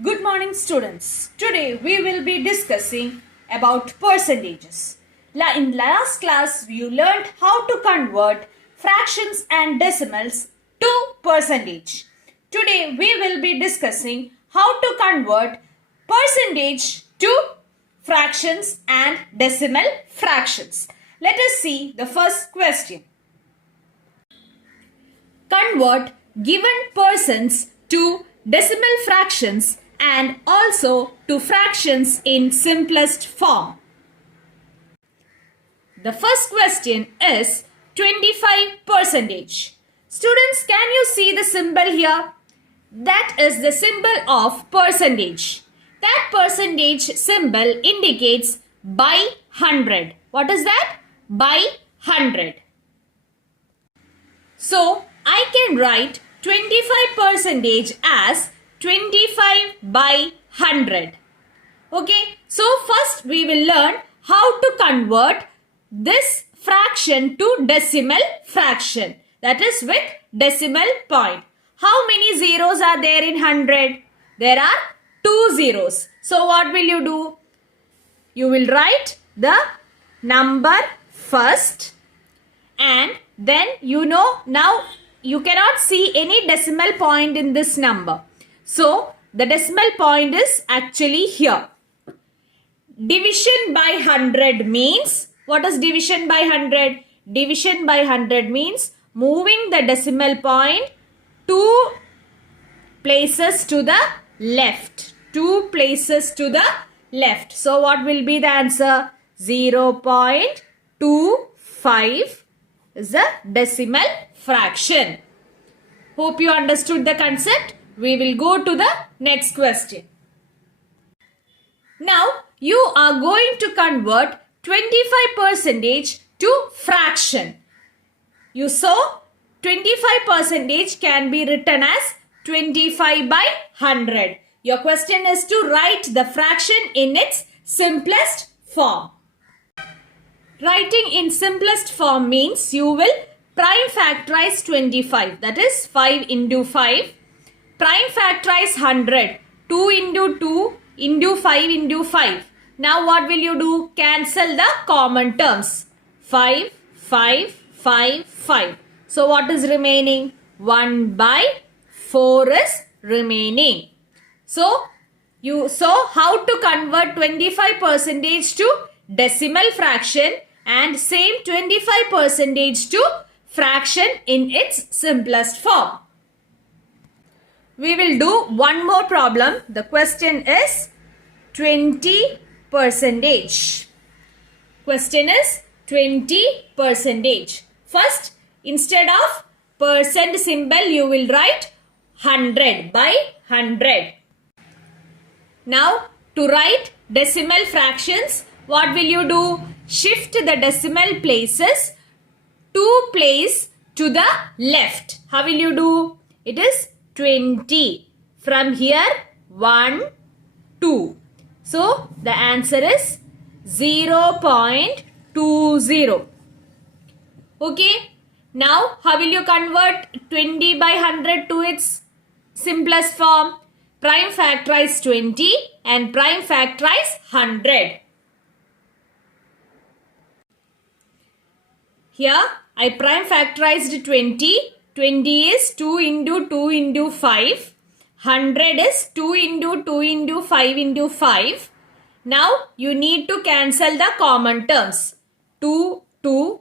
Good morning, students. Today we will be discussing about percentages. In last class you learned how to convert fractions and decimals to percentage. Today we will be discussing how to convert percentage to fractions and decimal fractions. Let us see the first question. Convert given persons to decimal fractions and also to fractions in simplest form. The first question is 25 percentage. Students, can you see the symbol here? That is the symbol of percentage. That percentage symbol indicates by 100. What is that? By 100. So, I can write 25 percentage as 25 by 100. Okay, so first we will learn how to convert this fraction to decimal fraction. That is with decimal point. How many zeros are there in 100? There are 2 zeros. So what will you do? You will write the number first and then now you cannot see any decimal point in this number. So the decimal point is actually here. Division by 100 means, what is division by 100? Division by 100 means moving the decimal point 2 places to the left. 2 places to the left. So what will be the answer? 0.25 is a decimal fraction. Hope you understood the concept. We will go to the next question. Now you are going to convert 25 percentage to fraction. You saw 25 percentage can be written as 25 by 100. Your question is to write the fraction in its simplest form. Writing in simplest form means you will prime factorize 25. That is 5 into 5. Prime factorize 100. 2 into 2 into 5 into 5. Now what will you do? Cancel the common terms. 5, 5, 5, 5. So what is remaining? 1 by 4 is remaining. So you saw how to convert 25 percentage to decimal fraction and same 25 percentage to fraction in its simplest form. We will do one more problem. The question is 20 percentage. Question is 20 percentage. First, instead of percent symbol, you will write 100 by 100. Now, to write decimal fractions, what will you do? Shift the decimal places 2 place to the left. How will you do? It is 20. From here, 1, 2. So, the answer is 0.20. Okay. Now, how will you convert 20 by 100 to its simplest form? Prime factorize 20 and prime factorize 100. Here, I prime factorized 20. 20 is 2 into 2 into 5. 100 is 2 into 2 into 5 into 5. Now, you need to cancel the common terms. 2, 2,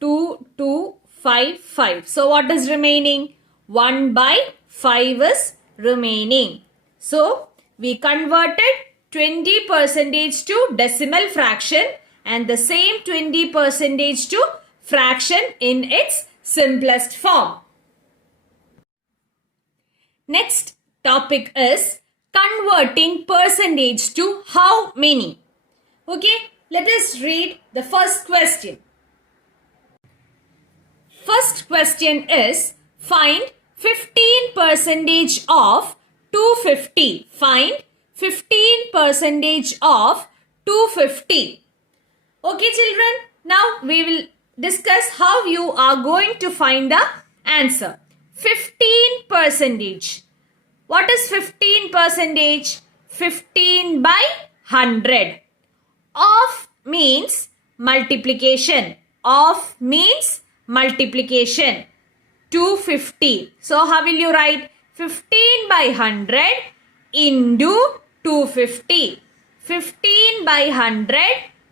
2, 2, 5, 5. So, what is remaining? 1 by 5 is remaining. So, we converted 20 percentage to decimal fraction and the same 20 percentage to fraction in its simplest form. Next topic is converting percentage to how many. Okay, let us read the first question. First question is find 15 percentage of 250. Find 15 percentage of 250. Okay children, now we will discuss how you are going to find the answer. 15 percentage. What is 15 percentage? 15 by 100. Of means multiplication. Of means multiplication. 250. So how will you write? 15 by 100 into 250. 15 by 100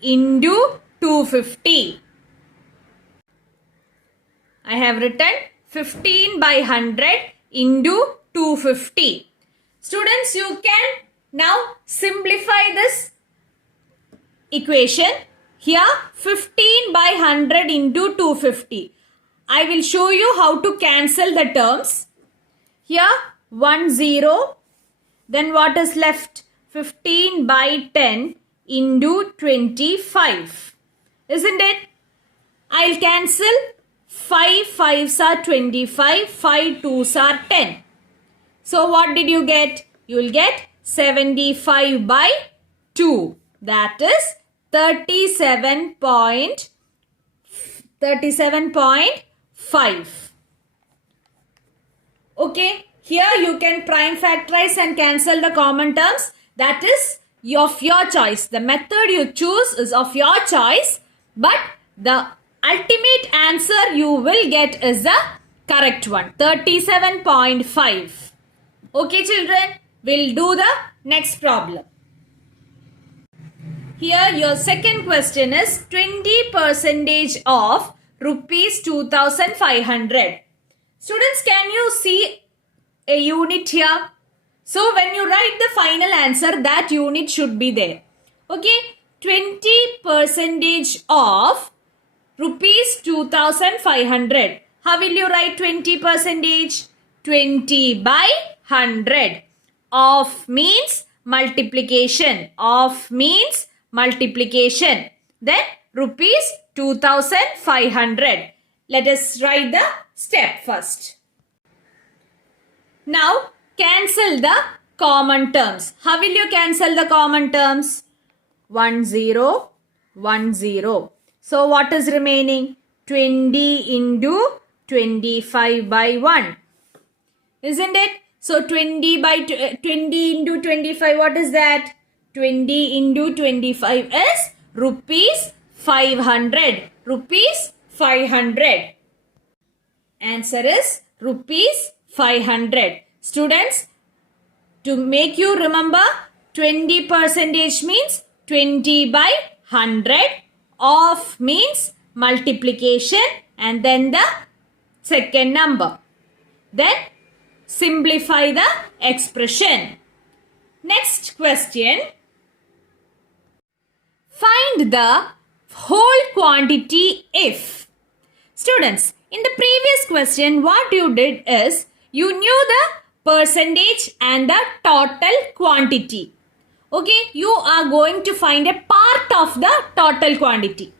into 250. I have written 15 by 100 into 250. Students, you can now simplify this equation. Here 15 by 100 into 250. I will show you how to cancel the terms. Here 1 0. Then what is left? 15 by 10 into 25. Isn't it? I'll cancel 5 5s are 25, 5 2s are 10. So what did you get? You will get 75 by 2. That is 37.5. Okay. Here you can prime factorize and cancel the common terms. That is of your choice. The method you choose is of your choice. But the ultimate answer you will get is the correct one. 37.5. Okay children. We'll do the next problem. Here your second question is 20% of rupees 2500. Students, can you see a unit here? So when you write the final answer, that unit should be there. Okay, 20% of rupees 2500. How will you write 20%? 20 by 100. Of means multiplication. Of means multiplication. Then rupees 2500. Let us write the step first. Now cancel the common terms. How will you cancel the common terms? 1 0 1 0. So what is remaining? 20 into 25 by 1. Isn't it? So 20 into 25, what is that? 20 into 25 is rupees 500. Rupees 500. Answer is rupees 500. Students, to make you remember, 20% means 20 by 100. Of means multiplication and then the second number. Then simplify the expression. Next question. Find the whole quantity if. Students, in the previous question, what you did is you knew the percentage and the total quantity. Okay, you are going to find a part of the total quantity.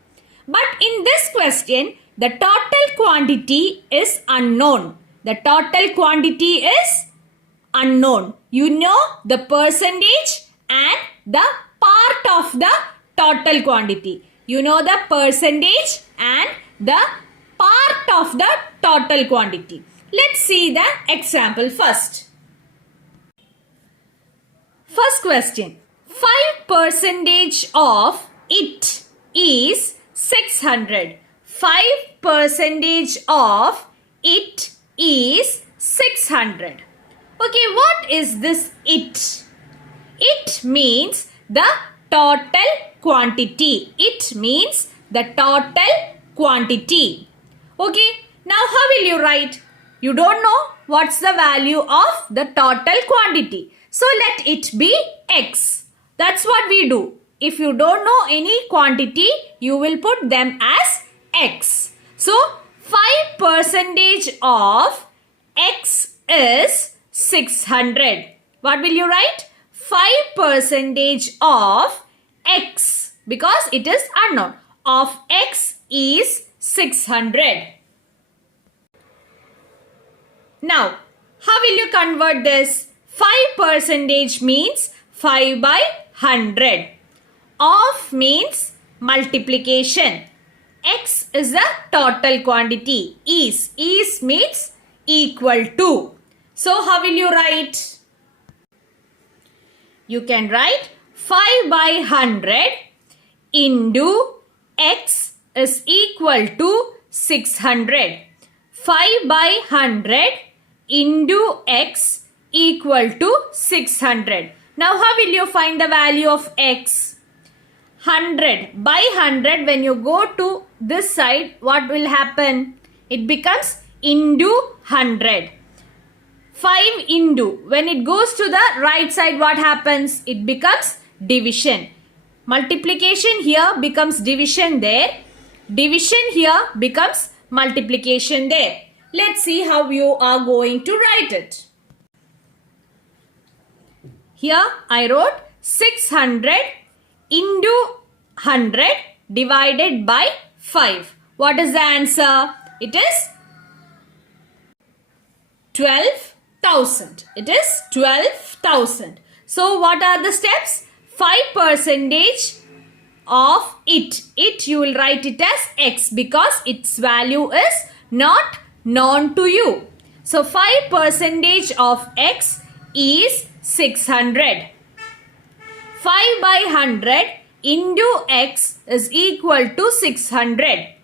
But in this question, the total quantity is unknown. The total quantity is unknown. You know the percentage and the part of the total quantity. You know the percentage and the part of the total quantity. Let's see the example first. First question. 5% of it is 600. 5% of it is 600. Okay, what is this it? It means the total quantity. It means the total quantity. Okay, now how will you write? You don't know what's the value of the total quantity. So let it be x. That's what we do. If you don't know any quantity, you will put them as x. So 5% of x is 600. What will you write? 5% of x, because it is unknown, of x is 600. Now, how will you convert this? 5% means 5 by 100. Of means multiplication. X is the total quantity. Is means equal to. So, how will you write? you can write 5 by 100 into x is equal to 600. 5 by 100 into x equal to 600. Now how will you find the value of x? 100 by 100, when you go to this side, what will happen? It becomes into 100. 5 into, when it goes to the right side, what happens? It becomes division. Multiplication here becomes division there. Division here becomes multiplication there. Let's see how you are going to write it. Here I wrote 600 into 100 divided by 5. What is the answer? It is 12,000. It is 12,000. So what are the steps? 5% of it. It you will write it as x because its value is not known to you. So 5% of x is 600. 5 by 100 into x is equal to 600.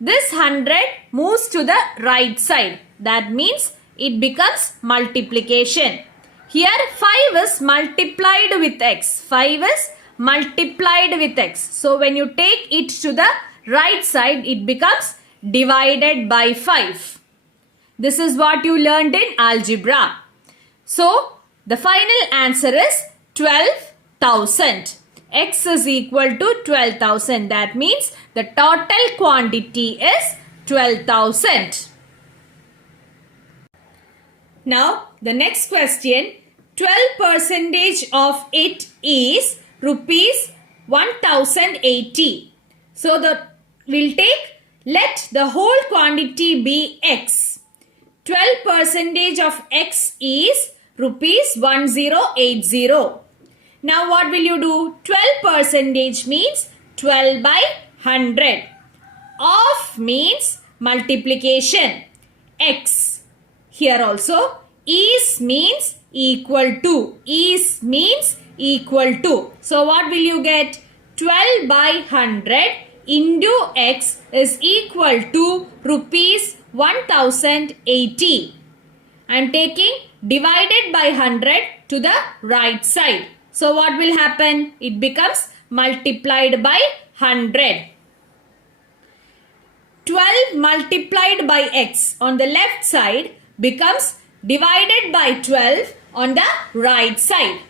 This 100 moves to the right side. That means it becomes multiplication. Here 5 is multiplied with x. 5 is multiplied with x. So when you take it to the right side, it becomes divided by 5. This is what you learned in algebra. So the final answer is 12,000. X is equal to 12,000. That means the total quantity is 12,000. Now the next question, 12% of it is rupees 1080. So we'll take, let the whole quantity be x. 12% of x is rupees 1080. Now what will you do? 12% means 12 by 100. Of means multiplication. X. Here also is means equal to. Is means equal to. So what will you get? 12 by 100 into x is equal to rupees 1080. I am taking divided by 100 to the right side. So what will happen? It becomes multiplied by 100. 12 multiplied by x on the left side becomes divided by 12 on the right side.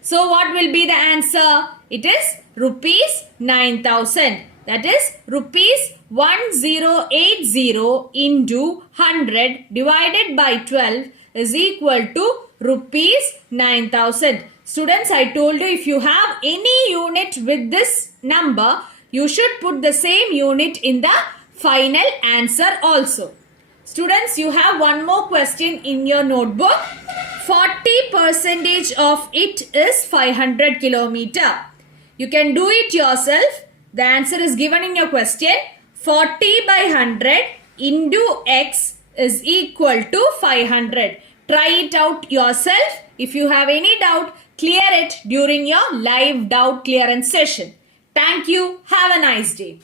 So what will be the answer? It is rupees 9,000. That is rupees 1080 into 100 divided by 12 is equal to rupees 9,000. Students, I told you if you have any unit with this number, you should put the same unit in the final answer also. Students, you have one more question in your notebook. 40% of it is 500 kilometer. You can do it yourself. The answer is given in your question. 40 by 100 into x is equal to 500. Try it out yourself. If you have any doubt, clear it during your live doubt clearance session. Thank you. Have a nice day.